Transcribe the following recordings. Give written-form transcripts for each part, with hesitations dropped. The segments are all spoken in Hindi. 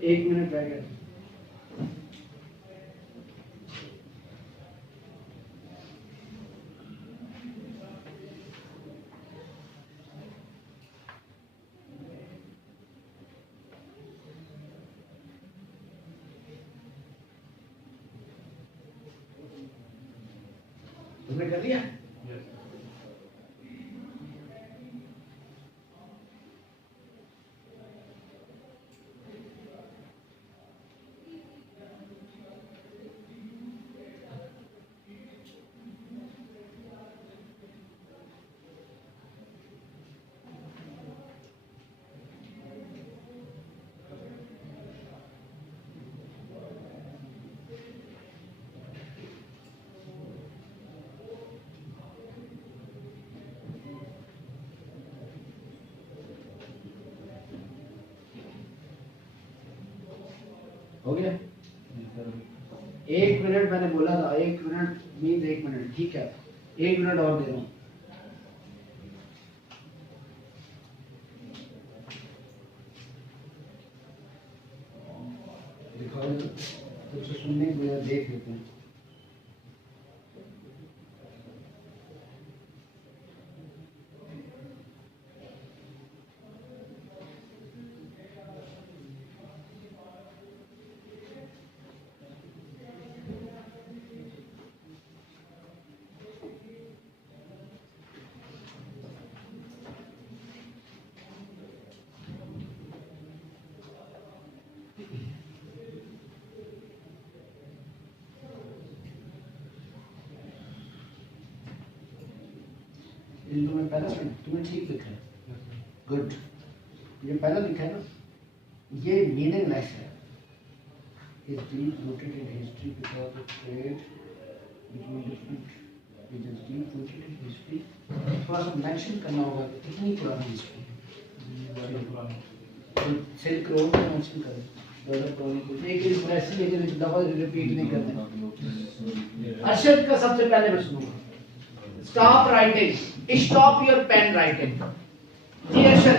1 मिनट रह गया। कॉपी कर लिया? हो गया? 1 मिनट मैंने बोला था, 1 मिनट मीन्स 1 मिनट, ठीक है, 1 मिनट और दे रहा हूँ। दिखाओ तो सुनने को देख लेते हैं। तुम्हें पहला तुम्हें ठीक लिखा है, गुड। ये पहला लिखा है ना, ये मीनिंगलेस है। is deep rooted in history because of trade between different regions. Deep rooted in history, थोड़ा सा मेंशन करना होगा कि कितनी पुरानी हिस्ट्री है। सिल्क रोड का मेंशन करें, एक ऐसी है कि दफा रिपीट नहीं करना। अर्शद का सबसे पहले मैं सुनूंगा। Stop writing. Stop your pen writing. जी अर्शद।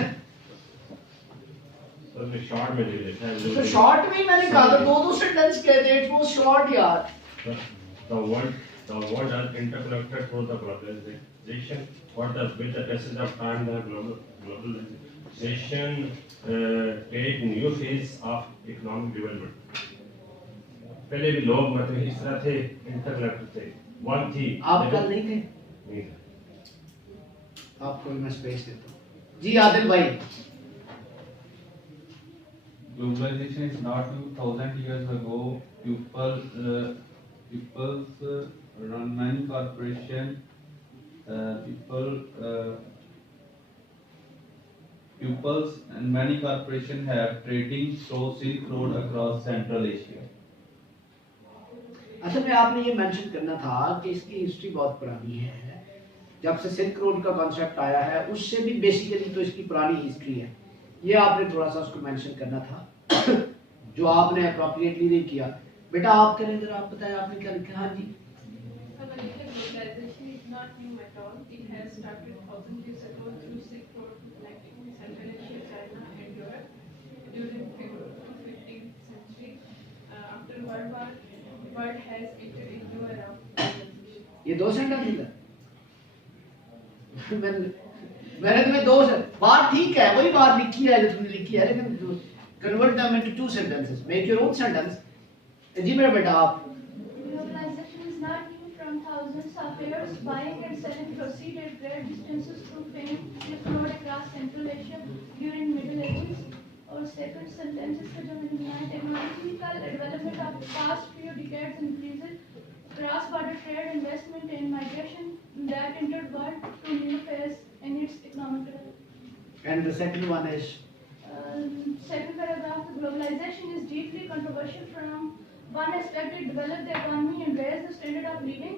शॉर्ट में ले लेते हैं। तो शॉर्ट में मैंने कहा था दो सेंटेंस कह दे, इट वाज शॉर्ट यार। The world are interconnected through the globalization. With the passage of time, the globalization take new phase of economic development. पहले भी लोग मतलब इस तरह थे, इंटरकनेक्टेड थे। वन थी। आप कल नहीं थे? नहीं। आपको मैं स्पेस देता हूँ। जी आदिल भाई। Globalization is not new. 1000 years ago, peoples run many corporation. Peoples and many corporation have trading through Silk Road across Central Asia. असल में आपने ये मेंशन करना था कि इसकी हिस्ट्री बहुत पुरानी है। जब से सिल्क रोड का कॉन्सेप्ट आया है उससे भी बेसिकली तो इसकी पुरानी हिस्ट्री है। ये आपने थोड़ा सा उसको मेंशन करना था जो आपने अप्रोप्रिएटली नहीं किया। बेटा आप करें जरा, आप बताएं आपने क्या लिखा। हाँ जी। Globalization is not new at all. It has started 1000 years ago through Silk Road connecting Central Asia, China and Europe during 15th century. After World War, world has entered into a era of globalization. ये दो सेंटेंस था। मैंने तुम्हें दो से बात ठीक है, वही बात लिखी है जो तुमने लिखी है, लेकिन convert them into two sentences. Make your own sentence. जी मेरा बेटा आप। Globalization is not new from thousands of years. Buying and selling proceeded great distances through famed Silk Road across Central Asia during Middle Ages. और second sentence का जो मैंने बनाया, technological development of past few decades increases cross-border trade, investment and migration that entered world to new phase in its economic development. And the second one is Second paragraph, globalization is deeply controversial. From one aspect, it developed the economy and raised the standard of living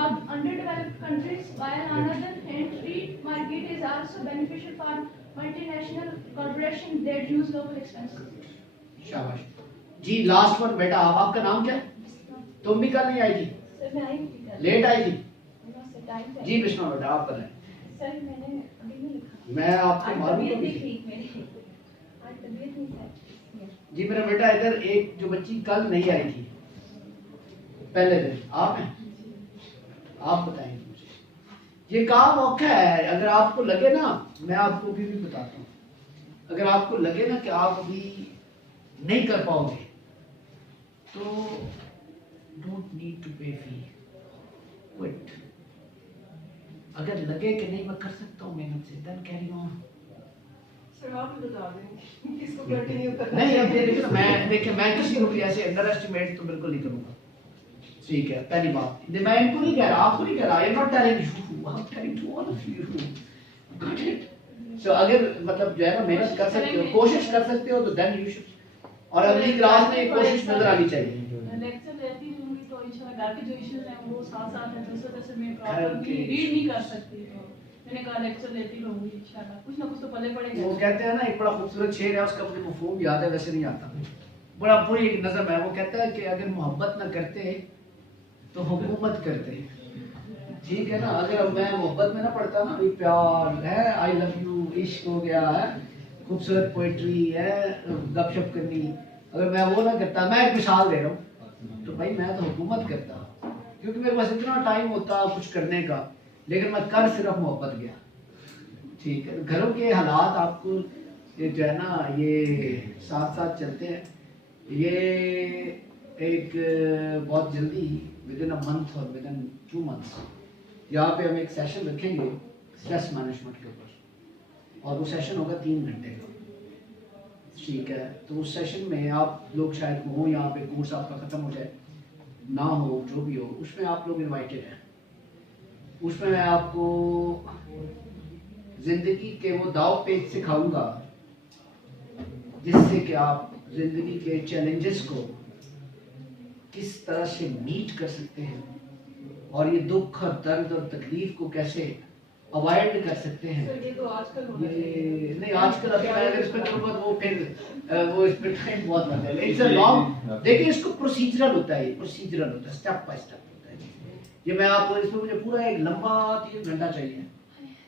of underdeveloped countries, while on the other hand, free market is also beneficial for multinational corporations that use local expenses. शाबाश जी। लास्ट वन बेटा आप, आपका नाम क्या है? तुम भी कल नहीं आई थी? सर मैं आई थी, लेट आई थी टाइम जी। बिस्मा बेटा आप बताएं। सर मैंने अभी नहीं लिखा। मैं आपको मालूम जी। मेरा बेटा इधर एक जो बच्ची कल नहीं आई थी पहले दिन, आप हैं? आप बताएंगे मुझे। ये काम मौका है, अगर आपको लगे ना, मैं आपको भी बताता हूँ, अगर आपको लगे ना कि आप अभी नहीं कर पाओगे तो डोंट नीड टू पे फी, क्विट। अगर लगे कि नहीं मैं कर सकता हूँ मेहनत से, देन कैरी ऑन। सर आप ही बता दें किसको कंटिन्यू करना नहीं अब देखिए मैं किसी को भी ऐसे अंडर एस्टिमेट तो बिल्कुल नहीं करूँगा, ठीक है। पहली बात मैं इनको नहीं कह रहा, आपको नहीं कह रहा, I am not telling you, I am telling to all of you, got it. So अगर मतलब जो है ना मेहनत कर सकते हो, कोशिश कर सकते हो तो देन यू शुड, और अगली क्लास में कोशिश नजर आनी चाहिए। लेक्चर लेती होंगी तो इंशाल्लाह घर के जो इश्यूज हैं वो साथ-साथ है, तो जैसे मैं Okay. प्रॉपर्ली रीड नहीं कर सकती, तो मैंने कहा लेक्चर लेती रहूंगी इंशाल्लाह, कुछ ना कुछ तो पले पड़ेगा। वो कहते हैं ना, एक बड़ा खूबसूरत शेर है, उसका मुझे मफहूम याद है, वैसे नहीं आता, बड़ा पूरी एक नज़म है। वो कहता है कि अगर मोहब्बत ना करते तो हुकूमत करते, ठीक है ना। अगर मैं मोहब्बत में ना पढ़ता ना, भाई प्यार है, आई लव यू, इश्क हो गया है, खूबसूरत पोइट्री है, गपशप करनी, अगर मैं वो ना करता, मैं एक मिसाल दे रहा हूँ, तो भाई मैं तो हुकूमत करता, क्योंकि मेरे पास इतना टाइम होता कुछ करने का, लेकिन मैं कर सिर्फ मोहब्बत गया, ठीक है। घरों के हालात आपको ये जो है ना ये साथ साथ चलते हैं। ये एक बहुत जल्दी विद इन अ मंथ और विद इन 2 months यहाँ पे हम एक सेशन रखेंगे स्ट्रेस मैनेजमेंट के ऊपर, और वो सेशन होगा 3 घंटे का, ठीक है। तो उस सेशन में आप लोग शायद हो, यहाँ पे कोर्स आपका ख़त्म हो जाए ना हो, जो भी हो, उसमें आप लोग इनवाइटेड हैं। उसमें मैं आपको जिंदगी के वो दाव पेच सिखाऊंगा जिससे कि आप जिंदगी के चैलेंजेस को किस तरह से मीट कर सकते हैं, और ये दुख और दर्द और तकलीफ को कैसे अवॉइड कर सकते हैं। सर ये तो आजकल हो रहा है। ये नहीं आजकल, अभी मैं अगर इस पर करूँगा तो वो फिर वो इस पर टाइम बहुत लगता है। इट्स अ लॉन्ग, देखिए इसको प्रोसीजरल होता है, ये प्रोसीजरल होता है, स्टेप बाय स्टेप होता है। ये मैं आपको इसमें मुझे पूरा एक लंबा 3 घंटा चाहिए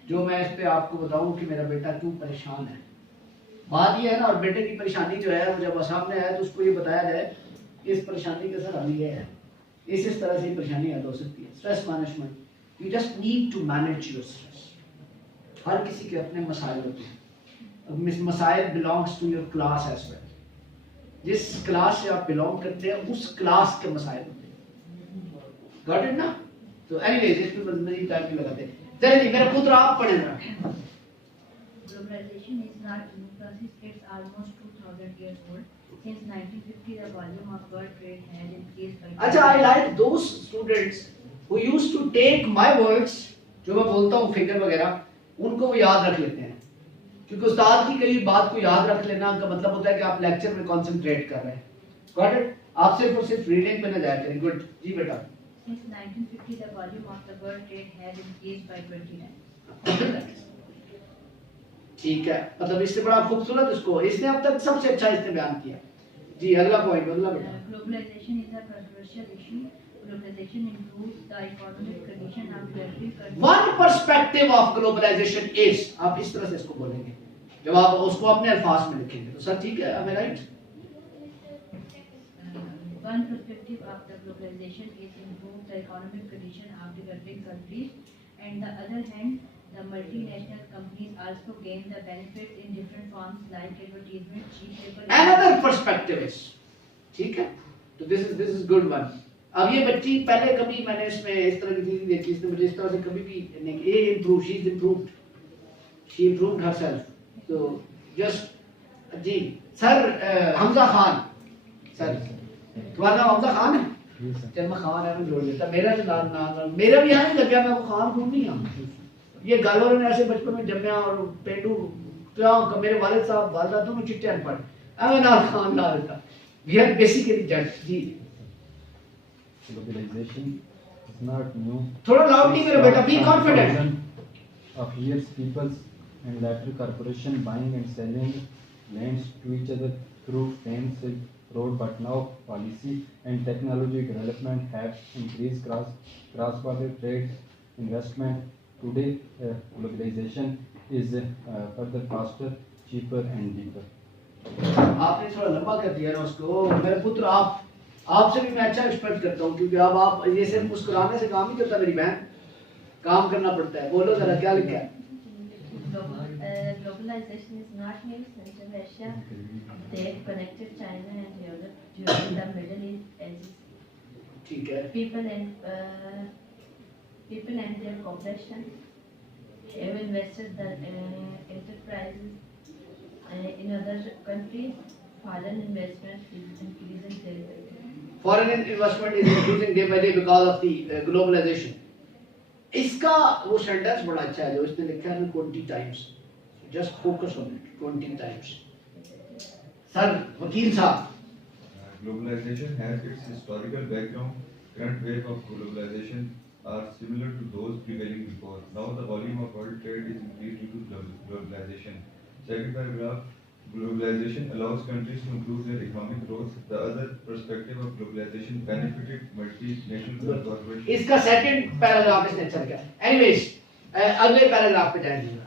जो मैं इस पे आपको बताऊं कि मेरा बेटा क्यों परेशान है। बात ये है ना, और बेटे की परेशानी जो है वो जब सामने आए तो उसको ये बताया जाए कि इस परेशानी का सर हल ये है, इस तरह से ये परेशानी हल हो सकती है। Stress management, you just need to manage your stress. हर किसी के अपने मसाइल होते हैं, मसाइल belongs to your class as well. जिस क्लास से आप बिलोंग करते हैं उस क्लास के मसाइल होते हैं, गॉट इट ना। तो एनीवेज इस पे मजीद टाइम नहीं लगाते। चलिए मेरा पुत्र आप पढ़े ना। Globalization is not new process, it's almost 2000 years old. Since 1950, the volume of world trade has increased by... अच्छा, I like those students who used to take my words, जो मैं बोलता हूँ फिगर वगैरह, उनको वो याद रख लेते हैं, क्योंकि उस्ताद की कई बात को याद रख लेना का मतलब होता है कि आप लेक्चर में कंसंट्रेट कर रहे हैं। Got it? आप सिर्फ और सिर्फ रीडिंग पे ना जाया करें। गुड जी बेटा। Since 1950, the volume of the world trade has increased by 29. ठीक है, मतलब इससे बड़ा खूबसूरत इसको इसने अब तक सबसे अच्छा इसने बयान किया। जी अगला पॉइंट, अगला बेटा। Globalization is a controversial issue. Globalization improves the economic condition of developing countries. One perspective of globalization is, आप इस तरह से इसको बोलेंगे जब आप उसको अपने अल्फाज में लिखेंगे तो सर ठीक है, am I right? One perspective of the globalization is improve the economic condition of developing countries, and the other hand, the multinational companies also gain the benefits in different forms like advertisement, cheap labor. Another perspective is, ठीक है, तो this is good one। अब ये बच्ची पहले कभी मैंने इसमें इस तरह की चीज देखी, इसने मुझे इस तरह से कभी भी नहीं, she improved herself। तो just जी सर हमजा खान, सर तुम्हारा नाम हमजा खान है? चल मैं खान है मैं जोड़ देता, मेरा तो नाम मेरा भी यहाँ नहीं लग गया, मैं वो खान खून नहीं हूँ। ये गालों ने ऐसे बचपन में जम्या और पेंडू तो मेरे वालिद साहब वालदा दोनों चिट्टे अनपढ़, हमें नाम खान ना देता। We are basically judged। Ji Globalization is not new. थोड़ा loudly मेरा बेटा, be confident। Of years, peoples and later corporation buying and selling lands to each other through fence road, but now policy and technology development have increased cross-border trade, investment. Today, globalization is further faster, cheaper and deeper. आपने थोड़ा लंबा कर दिया ना उसको। मेरे पुत्र आपसे भी मैं अच्छा एक्सपेक्ट करता हूँ, क्योंकि अब आप ये सिर्फ मुस्कुराने से काम नहीं करता मेरी बहन, काम करना पड़ता है। बोलो जरा क्या लिखा है? Globalization is not new since Russia that connected China and Europe during the Middle East ages. ठीक है। People and their cooperation investors, the enterprises in other countries, foreign investment is increasing day by day. Foreign investment is increasing day by day because of the globalization. इसका वो सेंटेंस बड़ा अच्छा है जो इसने लिखा है 20 times. Just focus on it 20 times. Sir वकील साहब. Globalization has its historical background. Current wave of globalization are similar to those prevailing before. Now the volume of world trade is increased due to globalization. Second paragraph, globalization allows countries to improve their economic growth. The other perspective of globalization benefited multinational corporations. इसका सेकंड पैराग्राफ इसने अच्छा लिखा. Anyways, अगले पैराग्राफ पे ध्यान दीजिएगा.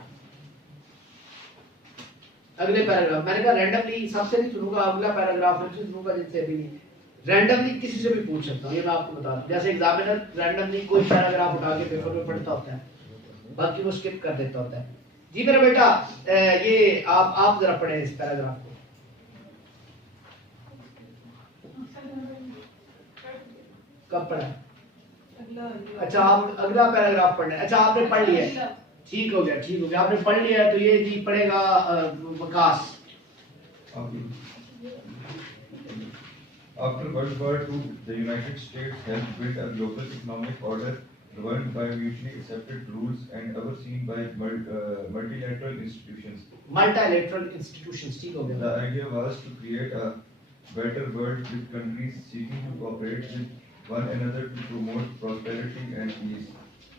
अगले पैराग्राफ मैंने कहा रैंडमली सबसे नहीं सुनूंगा, अगला पैराग्राफ उनसे सुनूंगा जिनसे भी नहीं. रैंडमली किसी से भी पूछ सकता हूँ, ये मैं आपको बता दूं. जैसे एग्जामिनर रैंडमली कोई पैराग्राफ उठा के पेपर में पढ़ता होता है, बाकी वो स्किप कर देता होता है. जी मेरा बेटा, ये आप जरा पढ़ें इस पैराग्राफ को. कब पढ़ा? अच्छा आप अगला पैराग्राफ पढ़ना. अच्छा आपने पढ़ लिया, ठीक हो गया, ठीक हो गया, आपने पढ़ लिया. तो ये जी पढ़ेगा विकास. After World War II, the United States helped build a global economic order governed by mutually accepted rules and overseen by multilateral institutions. Multilateral institutions, ठीक हो गया. The idea was to create a better world with countries seeking to cooperate with one another to promote prosperity and peace.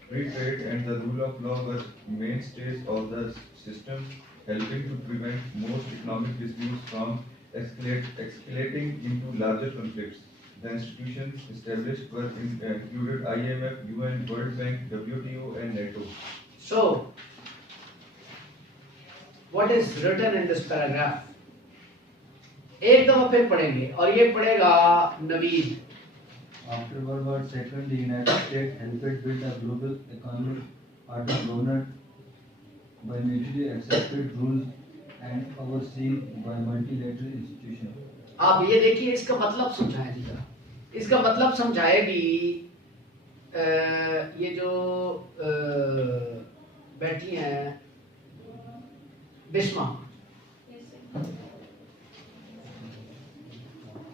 Free trade and the rule of law were mainstays of the system, helping to prevent most economic disputes from escalating into larger conflicts. The institutions established were included IMF, UN, World Bank, WTO, and NATO. So, what is written in this paragraph? एक दफा फिर पढ़ेंगे और ये पढ़ेगा Naveed. After World War II, the United States helped build a global economic order governed by mutually accepted rules and overseen by multilateral institutions. आप ये देखिए, इसका मतलब समझाएं जी जरा. इसका मतलब समझाएगी ये जो बैठी हैं Bisma.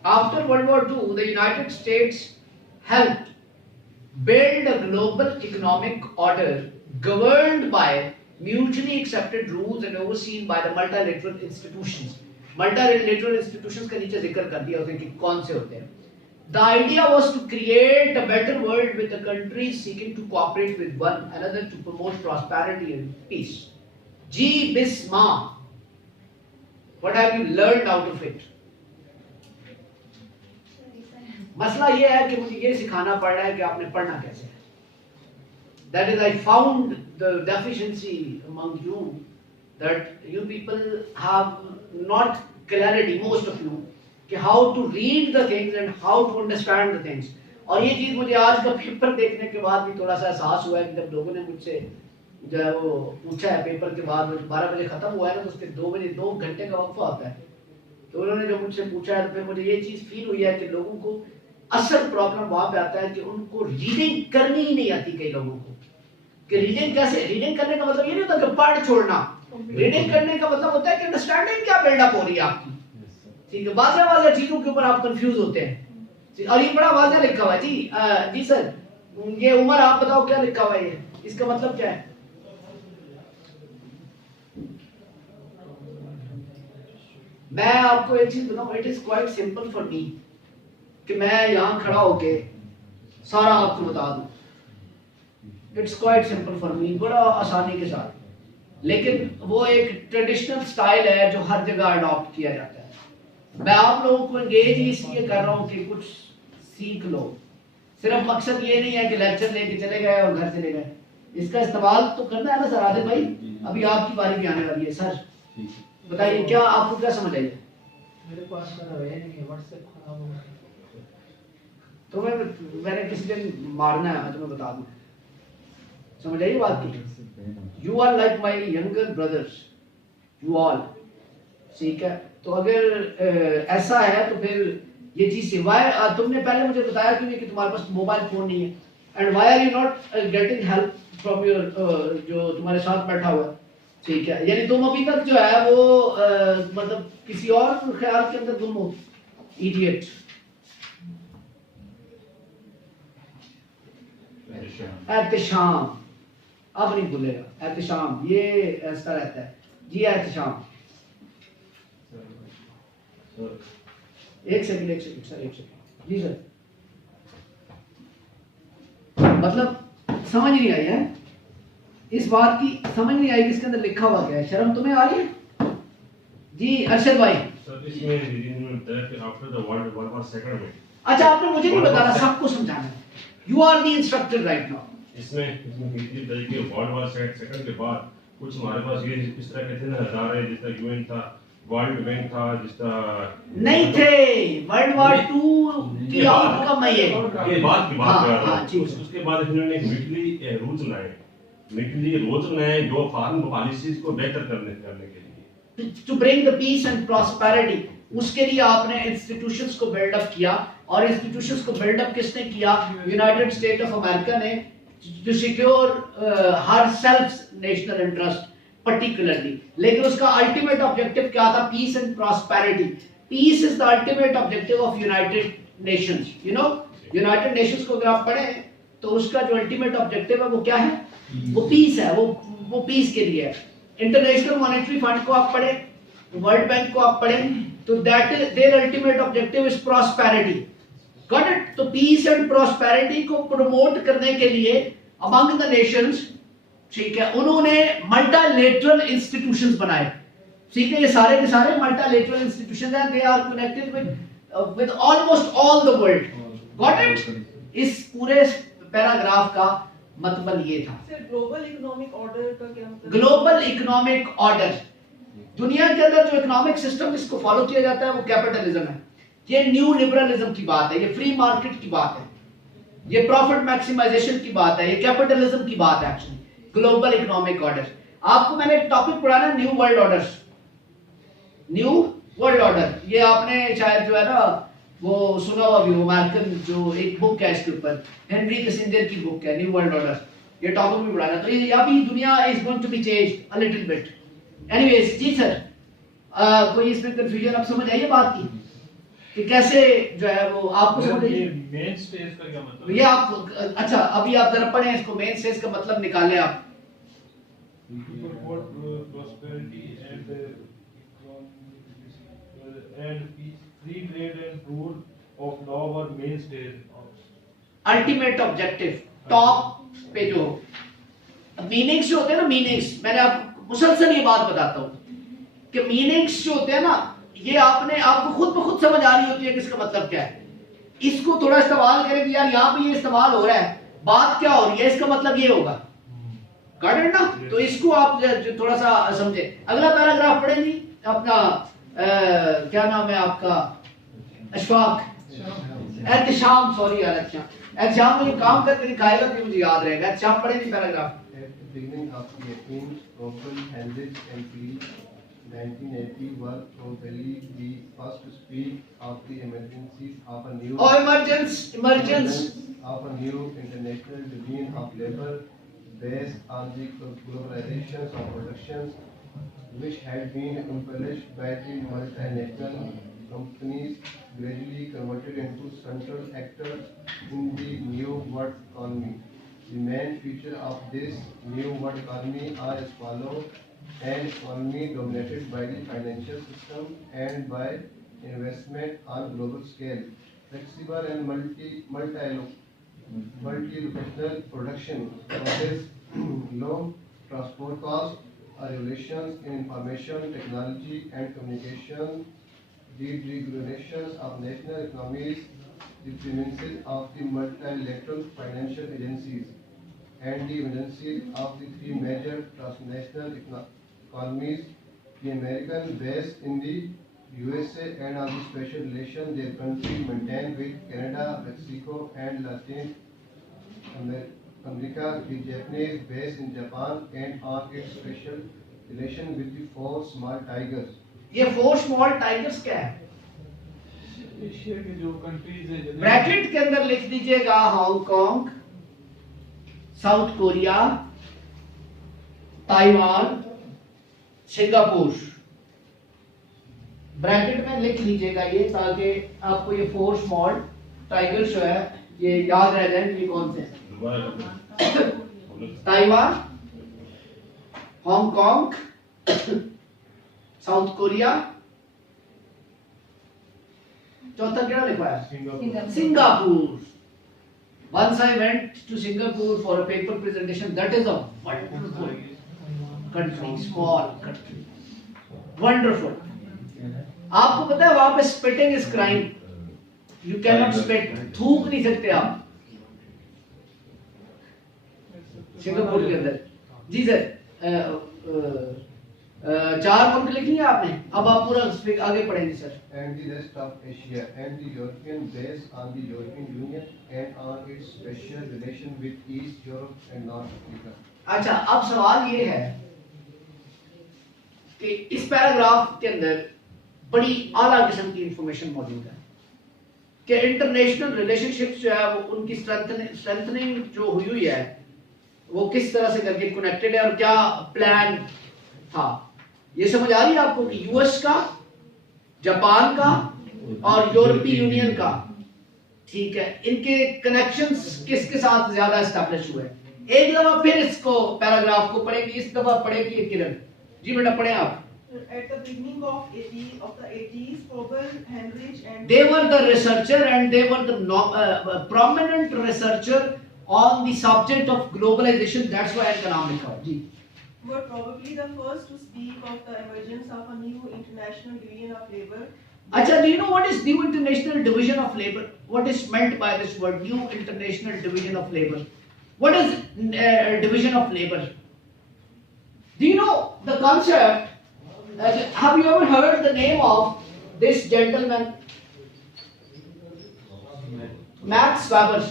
After World War II, the United States helped build a global economic order governed by mutually accepted rules and overseen by the multilateral institutions. Multilateral institutions का नीचे जिक्र कर दिया उसने कि कौन से होते हैं. The idea was to create a better world with the countries seeking to cooperate with one another to promote prosperity and peace. G. Bisma, what have you learned out of it? मसला ये है कि मुझे ये सिखाना पड़ रहा है कि आपने पढ़ना कैसे है. That is, I found the deficiency among you, that you people have not clarity, most of you, कि how to read the things and how to understand the things. और ये चीज मुझे आज का पेपर देखने के बाद भी थोड़ा सा एहसास हुआ है कि जब लोगों ने मुझसे जो है वो पूछा है पेपर के बाद 12 बजे खत्म हुआ है ना, तो उसके 2 बजे 2 घंटे का वक्फा होता है, तो उन्होंने जो मुझसे पूछा है तो फिर मुझे ये चीज फील हुई है कि लोगों को असल प्रॉब्लम वहां पे आता है कि उनको रीडिंग करनी ही नहीं आती. कई लोगों को कि रीडिंग कैसे, रीडिंग करने का मतलब ये नहीं होता कि पढ़ छोड़ना. रीडिंग करने का मतलब होता है कि अंडरस्टैंडिंग क्या बिल्डअप हो रही है आपकी. ठीक है, वाज़ेह चीजों के ऊपर आप कंफ्यूज होते हैं. और ये बड़ा वाज़ेह लिखा हुआ है जी. जी सर, ये उमर आप बताओ क्या लिखा हुआ है, ये इसका मतलब क्या है? मैं आपको एक चीज बताऊं, it is quite simple for me कि मैं यहाँ खड़ा होके सारा आपको बता दूं. It's quite simple for me, बड़ा आसानी के साथ. लेकिन वो एक ट्रेडिशनल स्टाइल है जो हर जगह अडॉप्ट किया जाता है. मैं आप लोगों को एंगेज इसलिए कर रहा हूँ कि कुछ सीख लो. सिर्फ मकसद ये नहीं है कि लेक्चर लेके चले गए और घर चले गए. इसका इस्तेमाल तो करना है ना सर. आदिल भाई, अभी आपकी बारी भी आने वाली है. सर बताइए, क्या आपको क्या समझ आई? मेरे पास नहीं है, व्हाट्सएप खराब हो गया. तो मैंने किसी दिन मारना है, मैं तुम्हें बता दूं. समझ आई बात की? You are like my younger brothers, you all. ठीक है, तो अगर ऐसा है तो फिर ये चीज सिवाय तुमने पहले मुझे बताया क्यों कि तुम्हारे पास मोबाइल फोन नहीं है. And why are you not getting help from your जो तुम्हारे साथ बैठा हुआ है, ठीक है, यानी तुम अभी तक जो है वो मतलब किसी और ख्याल के अंदर गुम हो, इडियट। एहतिशाम, अब नहीं भूलेगा, एहतिशाम ये ऐसा रहता है जी। एहतिशाम, एक सेकंड सर, एक सेकंड जी सर। मतलब समझ नहीं आई है इस बात की, समझ नहीं आई कि इसके अंदर लिखा हुआ क्या है। शर्म तुम्हें आ रही है जी अरशद भाई? सर इसमें रीडिंग में बताया कि after the world war second में। अच्छा, आपने मुझे नहीं बताना, सबको समझाना है। You are the instructor right now. इसमें हिंदी तरीके वर्ल्ड वॉर सेकंड के बाद कुछ हमारे पास ये इस तरह के थे ना अदारे, जिस तरह यूएन था, वर्ल्ड बैंक था, जिस तरह नहीं थे। वर्ल्ड वॉर 2 की आउटकम है ये बात की बात कर रहा हूं। उसके बाद इन्होंने मिलिट्री रूल्स बनाए, मिलिट्री रूल्स बनाए जो फॉरेन पॉलिसीज को बेहतर करने के लिए, to bring the peace and prosperity. उसके लिए आपने इंस्टीट्यूशंस को बिल्डअप किया, और इंस्टीट्यूशंस को बिल्डअप किसने किया? यूनाइटेड स्टेट ऑफ अमेरिका ने, to secure her self national interest particularly. लेकिन उसका अल्टीमेट ऑब्जेक्टिव क्या था? Peace and prosperity. Peace is the ultimate objective of United Nations. You know, United Nations को अगर आप पढ़ें तो उसका जो अल्टीमेट ऑब्जेक्टिव है वो क्या है? वो पीस है, वो पीस के लिए है। इंटरनेशनल मॉनेटरी फंड को आप पढ़ें, वर्ल्ड बैंक को आप पढ़ें, तो that is their ultimate objective is prosperity. Got it? तो पीस एंड प्रॉस्पेरिटी को प्रमोट करने के लिए अमंग द नेशंस, ठीक है, उन्होंने मल्टीलेटरल इंस्टीट्यूशंस बनाए। ठीक है, ये सारे के सारे मल्टीलेटरल इंस्टीट्यूशंस हैं, they are connected with almost all the world. Got it? इस पूरे पैराग्राफ का मतलब ये था। सर, ग्लोबल इकोनॉमिक ऑर्डर का क्या मतलब? ग्लोबल इकोनॉमिक ऑर्डर, दुनिया के अंदर जो इकोनॉमिक सिस्टम जिसको फॉलो किया जाता है वो कैपिटलिज्म है। ये न्यू लिबरलिज्म की बात है, ये फ्री मार्केट की बात है, ये प्रॉफिट मैक्सिमाइजेशन की बात है, ये कैपिटलिज्म की बात है एक्चुअली। ग्लोबल इकोनॉमिक ऑर्डर, आपको मैंने एक टॉपिक पढ़ाना, new world order. New world order, ये आपने शायद जो है ना वो सुना हुआ भी, अमेरिकन जो एक बुक है इसके ऊपर, हेनरी किसिंजर की बुक है, न्यू वर्ल्ड ऑर्डर। ये टॉपिक भी पढ़ाना, तो ये अभी दुनिया is going to be changed a little bit. Anyways जी सर, कोई इसमें कंफ्यूजन आप समझ आई बात की कि कैसे जो है वो आपको समझ आई? मेन स्टेज का क्या मतलब? ये आप अच्छा अभी आप जरा पढ़ें इसको, मेन स्टेज का मतलब निकालें आप। prosperity and peace, free trade and rule of law were mainstays. Ultimate objective top पे जो मीनिंग्स जो होते हैं ना, मीनिंग्स, मैंने आपको मुसलसल ये बात बताता हूँ कि मीनिंग्स जो होते हैं ना, ये आपको खुद ब खुद समझ आ रही होती है कि इसका मतलब क्या है। इसको थोड़ा इस्तेमाल करें कि यार यहाँ पे ये इस्तेमाल हो रहा है, बात क्या हो रही है, इसका मतलब ये होगा। गॉट इट ना? तो इसको आप थोड़ा सा समझे। अगला पैराग्राफ पढ़ें जी, अपना क्या नाम है आपका? अशफाक, एहतिशाम, सॉरी यार, एहतिशाम मुझे काम करके दिखाएगा तो मुझे याद रहेगा। एहतिशाम पढ़ें जी paragraph. At the beginning of the 18th, Open Hendricks and Peel 1980 were probably the first to speak of the emergencies of a new emergence of a new international domain of labor based on the globalizations of production, which had been accomplished by the multinational companies gradually converted into central actors in the new world economy. The main feature of this new world economy are as follows: an economy dominated by the financial system and by investment on global scale, flexible and multi-locational production process, low transport costs, regulations in information technology and communication, the regulations of national economies, the premises of the multilateral financial agencies, and the emergencies of the three major transnational economies, the American based in the USA, and of the special relations their country maintain with Canada, Mexico, and Latin America, the Japanese based in Japan, and on its special relation with the four small tigers. ये फोर स्मॉल टाइगर्स क्या है? एशिया के जो कंट्रीज है, ब्रैकेट के अंदर लिख दीजिएगा Hong Kong, south Korea, Taiwan, Singapore. Bracket में लिख लीजिएगा ये, ताकि आपको ये 4 स्मॉल टाइगर्स जो है ये याद रह जाए ये कौन से हैं। ताइवान, हांगकांग, साउथ कोरिया, चौथा क्या लिखवाया? Singapore. Once I went to Singapore for a paper presentation. That is a wonderful country, small country, wonderful. आपको पता है वहां पे spitting is crime. You cannot spit. थूक नहीं सकते आप सिंगापुर के अंदर। जी सर, 4 मुल्क लिख लिया आपने, अब आप पूरा आगे पढ़ेंगे sir. And the rest of Asia and the European based on the European Union and on its special relation with East Europe and North Africa. अच्छा, अब सवाल ये है कि इस पैराग्राफ के अंदर बड़ी आला किस्म की इंफॉर्मेशन मौजूद है कि इंटरनेशनल रिलेशनशिप्स जो है वो उनकी स्ट्रेंथनिंग जो हुई है वो किस तरह से करके कनेक्टेड है और क्या प्लान था। ये समझ आ रही है आपको कि यूएस का, जापान का और यूरोपीय यूनियन का, ठीक है, इनके कनेक्शंस किसके साथ ज्यादा एस्टैब्लिश हुए। एक दफा फिर इसको पैराग्राफ को पढ़ेंगे, इस दफा पढ़ेगी किरण जी। बेटा पढ़े आप। At the beginning of the 80s, Froebel, Heinrich, and they were the researcher and they were the prominent researcher on the subject of globalization. That's why economic जी were probably the first to speak of the emergence of a new international division of labor. अच्छा, do you know what is new international division of labor? What is meant by this word, new international division of labor? What is division of labor? Do you know the concept? Have you ever heard the name of this gentleman, Max Weber?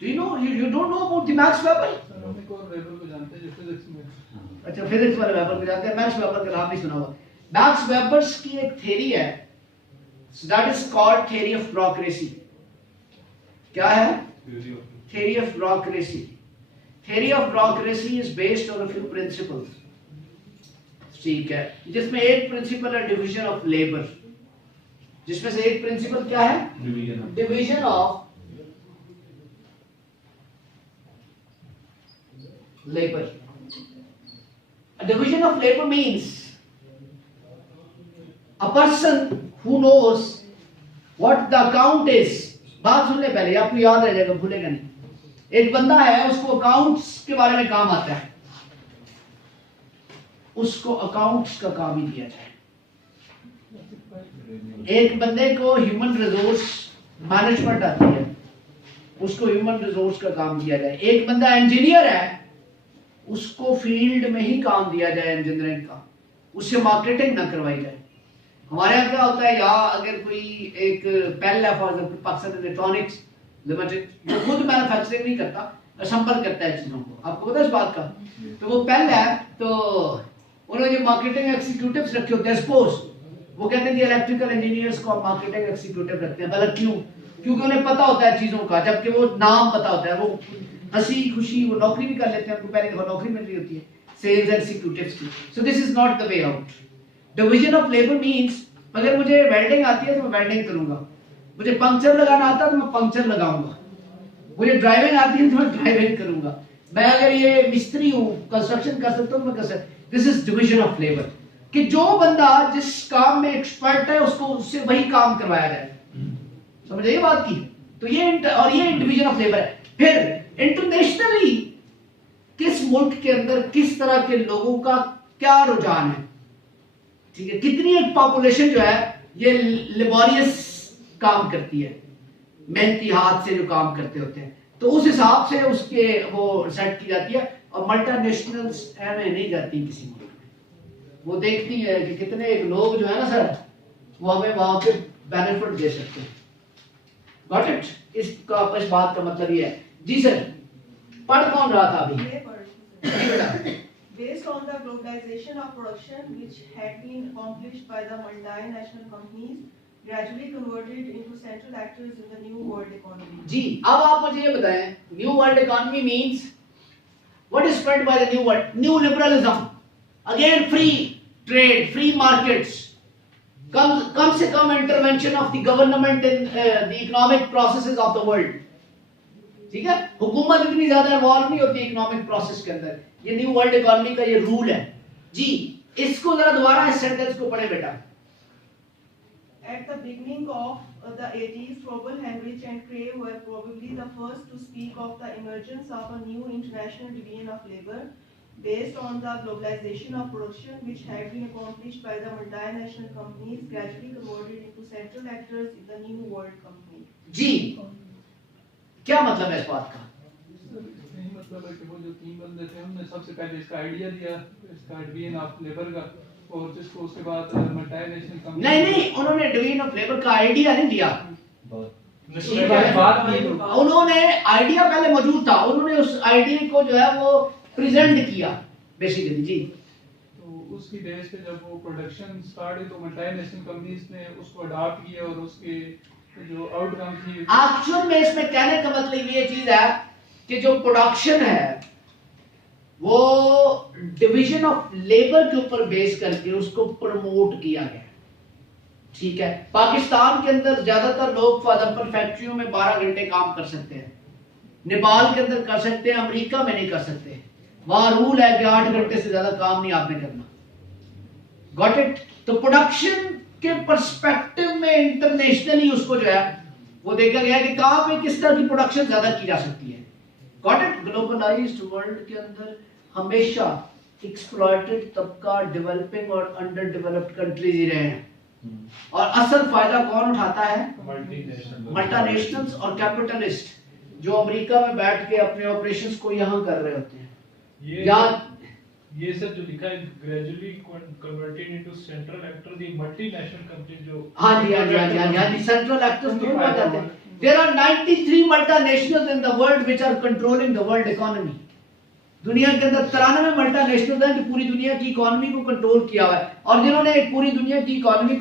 Do you know? You don't know about the Max Weber? अच्छा, फिजिक्स वाले वेबर को जानते हैं, मैक्स वेबर का नाम नहीं सुना होगा। मैक्स वेबर्स की एक थ्योरी है, that is called theory of bureaucracy. क्या है? Theory of bureaucracy. Theory of bureaucracy is based on a few principles, ठीक है, जिसमें एक प्रिंसिपल है डिवीजन ऑफ लेबर, जिसमें से एक प्रिंसिपल क्या है? Division of labor. A division of labor means a person who knows what the account is. बात सुन ले पहले, आपको याद रह जाएगा, भूलेगा नहीं। एक बंदा है, उसको अकाउंट्स के बारे में काम आता है, उसको अकाउंट्स का काम ही दिया जाए। एक बंदे को ह्यूमन रिसोर्स मैनेजमेंट आती है, उसको ह्यूमन रिसोर्स का काम दिया जाए। एक बंदा इंजीनियर है, उसको फील्ड में ही काम दिया जाए इंजीनियरिंग का, उससे मार्केटिंग ना करवाई जाए। हमारे यहाँ क्या होता है, यहाँ अगर कोई एक पेन है, for example Pakistan electronics limited, वो खुद मैन्युफैक्चरिंग नहीं करता, असेंबल करता है चीजों को, आपको पता है इस बात का। तो वो पेन है, तो उन्होंने जो मार्केटिंग एग्जीक्यूटिव्स रखे होते हैं, सपोज वो कहते हैं कि इलेक्ट्रिकल इंजीनियर्स को मार्केटिंग एग्जीक्यूटिव रखते हैं। मतलब क्यों? क्योंकि उन्हें पता होता है चीजों का, जबकि वो नाम पता होता है, वो हंसी खुशी वो नौकरी भी कर लेते हैं, उनको पहले दफा नौकरी मिल रही होती है सेल्स एग्जीक्यूटिव्स की। So this is not the way out. Division of labour means, अगर मुझे वेल्डिंग आती है तो मैं वेल्डिंग करूंगा, मुझे पंक्चर लगाना आता है तो मैं पंक्चर लगाऊंगा, मुझे ड्राइविंग आती है तो मैं ड्राइविंग करूंगा, मैं अगर ये मिस्त्री हूँ, कंस्ट्रक्शन कर सकता हूँ, मैं कर सकता। This is division of labour, कि जो बंदा जिस काम में एक्सपर्ट है उसको उससे वही काम करवाया जाए। समझ आइए बात की? तो ये और ये डिवीजन ऑफ लेबर है। फिर इंटरनेशनली किस मुल्क के अंदर किस तरह के लोगों का क्या रुझान है, ठीक है, कितनी एक पॉपुलेशन जो है ये लेबोरियस काम करती है, मेहनती हाथ से जो काम करते होते हैं, तो उस हिसाब से उसके वो सेट की जाती है। और मल्टीनेशनल्स में नहीं जाती किसी मुल्क में, वो देखती है कि कितने एक लोग जो है ना सर, वो हमें वहां पे बेनिफिट दे सकते हैं। Got it? इस बात का मतलब ये है। जी सर, पढ़ कौन रहा था अभी? Based on the globalization of production which had been accomplished by the multinational companies, gradually converted into central actors in the new world economy. जी, अब आप मुझे ये बताएं, new world economy means what is meant by the new world? New liberalism, again free trade, free markets, कम से कम intervention of the government in the economic processes of the world. ठीक है, हुकूमत इतनी ज्यादा इन्वॉल्व नहीं होती इकोनॉमिक प्रोसेस के अंदर। ये न्यू वर्ल्ड इकोनॉमी का ये रूल है जी। इसको जरा दोबारा इस सेंटेंस को पढ़े बेटा। At the beginning of the 80s, Froebel, Heinrich and Cray were probably the first to speak of the emergence of a new international division of labor based on the globalization of production which had been accomplished by the multinational companies gradually converted into central actors in the new world company. जी, क्या मतलब है इस बात का? यही मतलब है कि वो जो तीन बंदे थे उन्होंने सबसे पहले इसका आइडिया दिया, इसका डिवीजन ऑफ लेबर का, और जिसको उसके बाद मल्टीनेशनल कंपनी नहीं, उन्होंने डिवीजन ऑफ लेबर का आइडिया नहीं दिया। उन्होंने आइडिया पहले मौजूद था, उन्होंने उस आइडिया को जो है वो प्रेजेंट किया बेसिकली जी। तो उसकी बेस पे जब वो प्रोडक्शन स्टार्ट हुई तो मल्टीनेशनल कंपनीज ने उसको अडॉप्ट किया और उसके जो आउटकम थी एक्चुअल में इसमें कहने का मतलब ये चीज है कि जो प्रोडक्शन है वो डिवीजन ऑफ लेबर के ऊपर बेस करके उसको प्रमोट किया गया। ठीक है, पाकिस्तान के अंदर ज्यादातर लोग फॉर एग्जांपल फैक्ट्रियों में 12 घंटे काम कर सकते हैं, नेपाल के अंदर कर सकते हैं, अमेरिका में नहीं कर सकते। वहां रूल है कि 8 घंटे से ज्यादा काम नहीं आपने करना। Got it? तो प्रोडक्शन के पर्सपेक्टिव में इंटरनेशनली उसको जो है वो देखा गया कि कहां पे किस तरह की प्रोडक्शन ज्यादा की जा सकती है। Got it? ग्लोबलाइज्ड वर्ल्ड के अंदर हमेशा एक्सप्लॉइटेड तबका डेवलपिंग और अंडर डेवलप्ड कंट्रीज ही रहे हैं, और असल फायदा कौन उठाता है? मल्टीनेशनल्स और कैपिटलिस्ट जो अमेरिका में बैठ के अपने ऑपरेशंस को यहां कर रहे होते हैं। ये सब जो लिखा है gradually converted into central actor the multinational company जो हाँ जी सेंट्रल एक्टर्स क्यों आ जाते हैं? There are 93 multinationals in the world which are controlling the world economy. दुनिया के अंदर 93 मल्टीनेशनल हैं जो पूरी दुनिया की इकोनॉमी को कंट्रोल किया हुआ है, और जिन्होंने पूरी दुनिया की इकोनॉमी